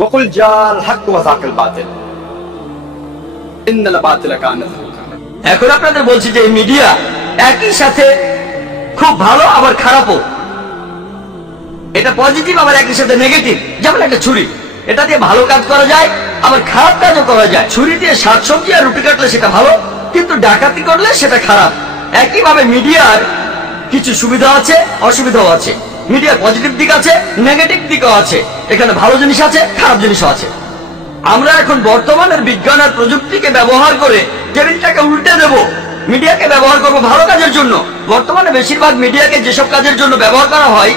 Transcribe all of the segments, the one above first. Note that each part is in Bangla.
ওয়াকুল জাল হক ওয়া যাকাল বাতিল ইন্নাল বাতিলা কানা যাহুকা। এখন আপনাদের বলছি যে মিডিয়া একই সাথে খুব ভালো আবার খারাপও। এটা পজিটিভ আবার একই সাথে নেগেটিভ। যেমন একটা ছুরি, এটা দিয়ে ভালো কাজ করা যায় আবার খারাপ কাজও করা যায়। ছুরি দিয়ে শাকসবজি আর রুটি কাটলে সেটা ভালো, কিন্তু ডাকাতি করলে সেটা খারাপ। একইভাবে মিডিয়ার কিছু সুবিধা আছে, অসুবিধাও আছে। মিডিয়ার পজিটিভ দিক আছে, নেগেটিভ দিকও আছে। এখানে ভালো জিনিস আছে, খারাপ জিনিসও আছে। আমরা এখন বর্তমানের বিজ্ঞান আর প্রযুক্তিকে ব্যবহার করে টেবিলটাকে উল্টে দেব, মিডিয়াকে ব্যবহার করব ভালো কাজের জন্য। বর্তমানে বেশিরভাগ মিডিয়াকে যেসব কাজের জন্য ব্যবহার করা হয়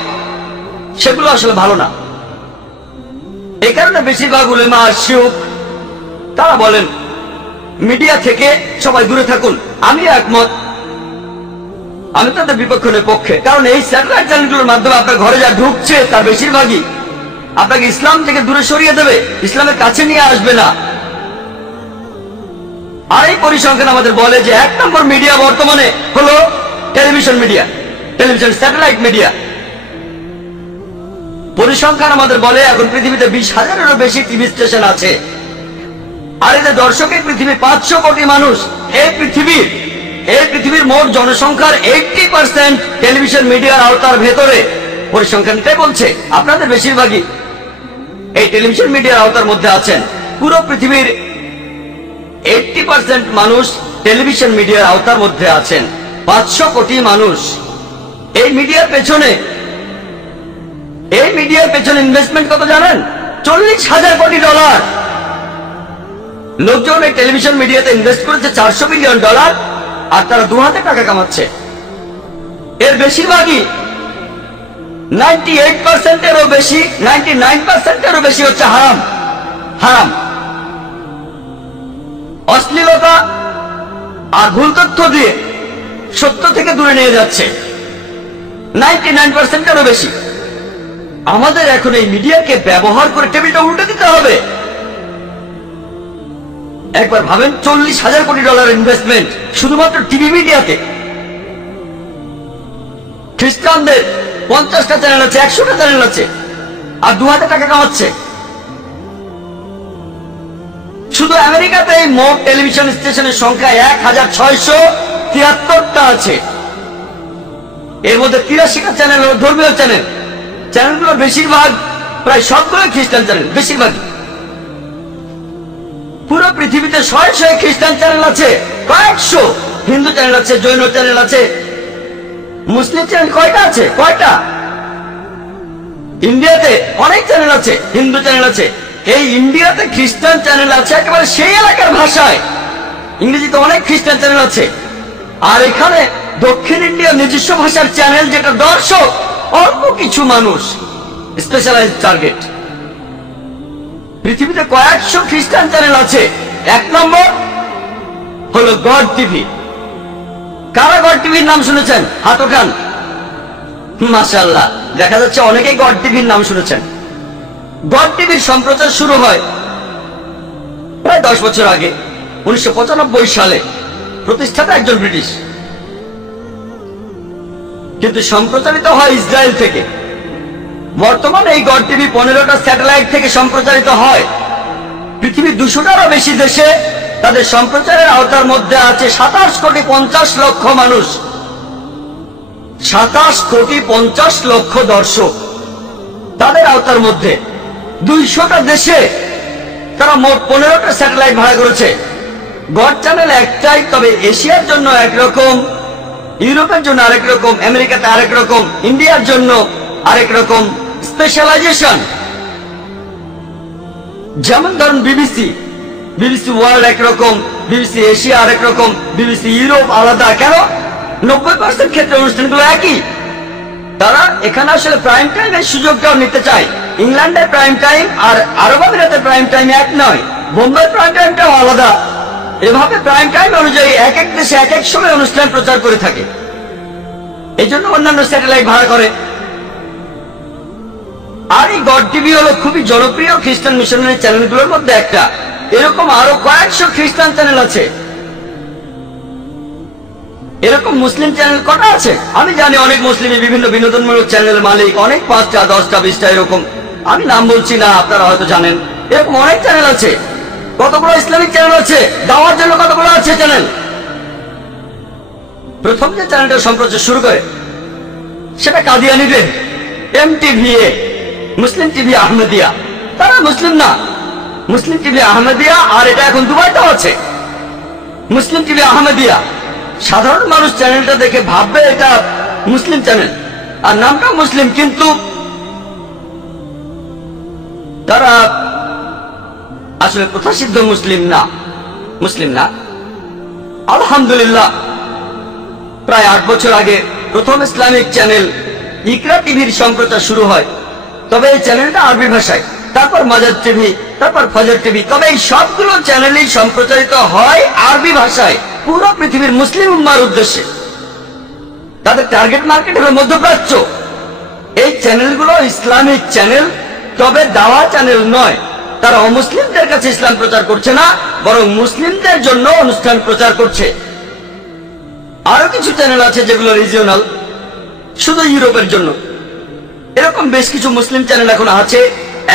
সেগুলো আসলে ভালো না। এই কারণে বেশিরভাগ উলেমা শিউখ তারা বলেন মিডিয়া থেকে সবাই দূরে থাকুন। আমি একমত, আমি তাদের বিপক্ষের পক্ষে। কারণ এই স্যাটেলাইট চ্যানেলগুলোর মাধ্যমে আপনার ঘরে যা ঢুকছে তার বেশিরভাগই আপনাকে ইসলাম থেকে দূরে সরিয়ে দেবে, ইসলামের কাছে নিয়ে আসবে না। আর এই পরিসংখ্যান আমাদের বলে যে 1 নম্বর মিডিয়া বর্তমানে হলো television media, television satellite media. পরিসংখ্যান আমাদের বলে এখন পৃথিবীতে 20,000-এরও বেশি টিভি স্টেশন আছে। আর এতে দর্শকের পৃথিবী 500 কোটি মানুষ। এই পৃথিবীর মোট জনসংখ্যার 80% টেলিভিশন মিডিয়ার আওতার ভেতরে। পরিসংখ্যানটাই বলছে আপনাদের বেশিরভাগই এই টেলিভিশন মিডিয়ার আওতার মধ্যে আছেন। পুরো পৃথিবীর 80% মানুষ টেলিভিশন মিডিয়ার আওতার মধ্যে আছেন। 500 কোটি মানুষ। এই মিডিয়ার পেছনে ইনভেস্টমেন্ট কত জানেন? $40,000 কোটি। লোকজন এই টেলিভিশন মিডিয়াতে ইনভেস্ট করেছে $400 বিলিয়ন, আর তারা 2 হাতে টাকা কামাচ্ছে। এর বেশিরভাগই 98%-এরও বেশি, 99%-এরও বেশি হচ্ছে হারাম। অশ্লীলতা আর ভুল তথ্য দিয়ে সত্য থেকে দূরে নিয়ে যাচ্ছে 99%-এরও বেশি। আমাদের এখন এই মিডিয়াকে ব্যবহার করে টেবিলটা উল্টে দিতে হবে। একবার ভাবেন, $40,000 কোটি ইনভেস্টমেন্ট শুধুমাত্র টিভি মিডিয়াতে। খ্রিস্টানদের 50টা চ্যানেল আছে, 100টা চ্যানেল আছে, আর 2 হাতে টাকা কামাচ্ছে। শুধু আমেরিকাতে এই মোট টেলিভিশন স্টেশনের সংখ্যা 1,673টা আছে। এর মধ্যে 83টা চ্যানেল হলো ধর্মীয় চ্যানেল। চ্যানেলগুলো বেশিরভাগ, প্রায় সবগুলো খ্রিস্টান চ্যানেল, বেশিরভাগ। পুরো পৃথিবীতে 100 খ্রিস্টান চ্যানেল আছে, কয়েকশো হিন্দু চ্যানেল আছে, জৈন চ্যানেল আছে। মুসলিম চ্যানেল কয়টা আছে? কয়টা? ইন্ডিয়াতে অনেক চ্যানেল আছে, হিন্দু চ্যানেল আছে। এই ইন্ডিয়াতে খ্রিস্টান চ্যানেল আছে একেবারে সেই এলাকার ভাষায়। ইংরেজিতে অনেক খ্রিস্টান চ্যানেল আছে। আর এখানে দক্ষিণ ইন্ডিয়ার নিজস্ব ভাষার চ্যানেল, যেটা দর্শক অল্প কিছু মানুষ, স্পেশালাইজড টার্গেট। পৃথিবীতে কয়েকশো খ্রিস্টান চ্যানেল আছে। 1 নম্বর হলো গড টিভি। কারা গড টিভির নাম শুনেছেন? হাত ওঠান। মাশাআল্লাহ, দেখা যাচ্ছে অনেকেই গড টিভির নাম শুনেছেন। গড টিভির সম্প্রচার শুরু হয় প্রায় 10 বছর আগে, 1995 সালে। প্রতিষ্ঠাতা একজন ব্রিটিশ, কিন্তু সম্প্রচারিত হয় ইসরায়েল থেকে। বর্তমানে এই গড টিভি 15টা স্যাটেলাইট থেকে সম্প্রচারিত হয়। পৃথিবীর 200টারও বেশি দেশে তাদের সম্প্রচারের আওতার মধ্যে আছে 27,50,00,000 মানুষ, 27,50,00,000 দর্শক তাদের আওতার মধ্যে। 200টা দেশে তারা মোট 15টা স্যাটেলাইট ভাড়া করেছে। গড চ্যানেল একটাই, তবে এশিয়ার জন্য একরকম, ইউরোপের জন্য আরেক রকম, আমেরিকাতে আরেক রকম, ইন্ডিয়ার জন্য আরেক রকম স্পেশালাইজেশন। যেমন ধরুন বিবিসি ওয়ার্ল্ড একরকম, বিবিসি এশিয়া আরেক রকম, বিবিসি ইউরোপ আলাদা। কেন? 90% ক্ষেত্রে অনুষ্ঠানগুলো একই। তারা এখানে আসলে প্রাইম টাইমের সুযোগটাও নিতে চায়। ইংল্যান্ডের প্রাইম টাইম আর আরব আমিরাতের প্রাইম টাইম এক নয়, বোম্বাই প্রাইম টাইমটাও আলাদা। এভাবে প্রাইম টাইম অনুযায়ী এক এক দেশে এক এক সময় অনুষ্ঠান প্রচার করে থাকে। এই জন্য অন্যান্য স্যাটেলাইট ভাড়া করে। আর এই গড টিভি হলো খুবই জনপ্রিয় খ্রিস্টান মিশনারি চ্যানেলগুলোর মধ্যে একটা। এরকম আরো কয়েকশো খ্রিস্টান চ্যানেল আছে। এরকম মুসলিম চ্যানেল কটা আছে? আমি জানি অনেক মুসলিমই বিভিন্ন বিনোদনমূলক চ্যানেলের মালিক, অনেক 5টা 10টা 20টা এরকম আমি নাম বলছি না, আপনারা হয়তো জানেন। এরকম অনেক চ্যানেল আছে, কতগুলো ইসলামিক চ্যানেল আছে, দাওয়ার জন্য কতগুলো আছে চ্যানেল। প্রথম যে চ্যানেলটা সম্প্রচার শুরু করে সেটা কাদিয়ানীদের MTVA, মুসলিম টিভি আহমেদিয়া। তারা মুসলিম না, মুসলিম টিভি আহমেদিয়া। আর এটা এখন দুবাইতেও আছে, মুসলিম টিভি আহমেদিয়া। সাধারণ মানুষ চ্যানেলটা দেখে ভাববে এটা মুসলিম চ্যানেল, আর নামটা মুসলিম, কিন্তু তারা আসলে প্রথাসিদ্ধ মুসলিম না, মুসলিম না। আলহামদুলিল্লাহ, প্রায় 8 বছর আগে প্রথম ইসলামিক চ্যানেল ইকরা টিভির সম্প্রচার শুরু হয়। তবে এই চ্যানেলটা আরবি ভাষায়, তারপর মাজার টিভি, তারপর ফজর টিভি। তবে এই সবগুলো চ্যানেলই সম্প্রচারিত হয় আরবি ভাষায়, পুরো পৃথিবীর মুসলিম উম্মার উদ্দেশ্যে। তাদের টার্গেট মার্কেট হলো মধ্যপ্রাচ্য। এই চ্যানেলগুলো ইসলামিক চ্যানেল, তবে দাওয়া চ্যানেল নয়। তারা অমুসলিমদের কাছে ইসলাম প্রচার করছে না, বরং মুসলিমদের জন্য অনুষ্ঠান প্রচার করছে। আরো কিছু চ্যানেল আছে যেগুলো রিজিওনাল, শুধু ইউরোপের জন্য। এরকম বেশ কিছু মুসলিম চ্যানেল এখন আছে।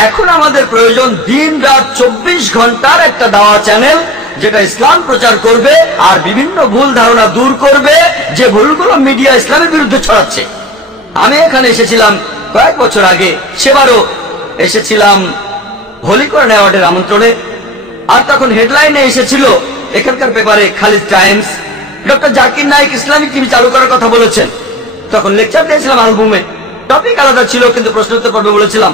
এখন আমাদের প্রয়োজন দিন রাত 24 ঘন্টার একটা দাওয়া চ্যানেল, যেটা ইসলাম প্রচার করবে আর বিভিন্ন ভুল ধারণা দূর করবে, যে ভুলগুলো মিডিয়া ইসলামের বিরুদ্ধে ছড়াচ্ছে। আমি এখানে এসেছিলাম কয়েক বছর আগে, সেবারও এসেছিলাম হোলি কোরআন অ্যাওয়ার্ডের আমন্ত্রণে। আর তখন হেডলাইনে এসেছিল এখানকার পেপারে Khaleej Times, doctor Zakir Naik Islamic TV চালু করার কথা বলেছেন। তখন লেকচার দিয়েছিলাম আলবুমে, টপিক আলাদা ছিল, কিন্তু প্রশ্নোত্তর পর্বে বলেছিলাম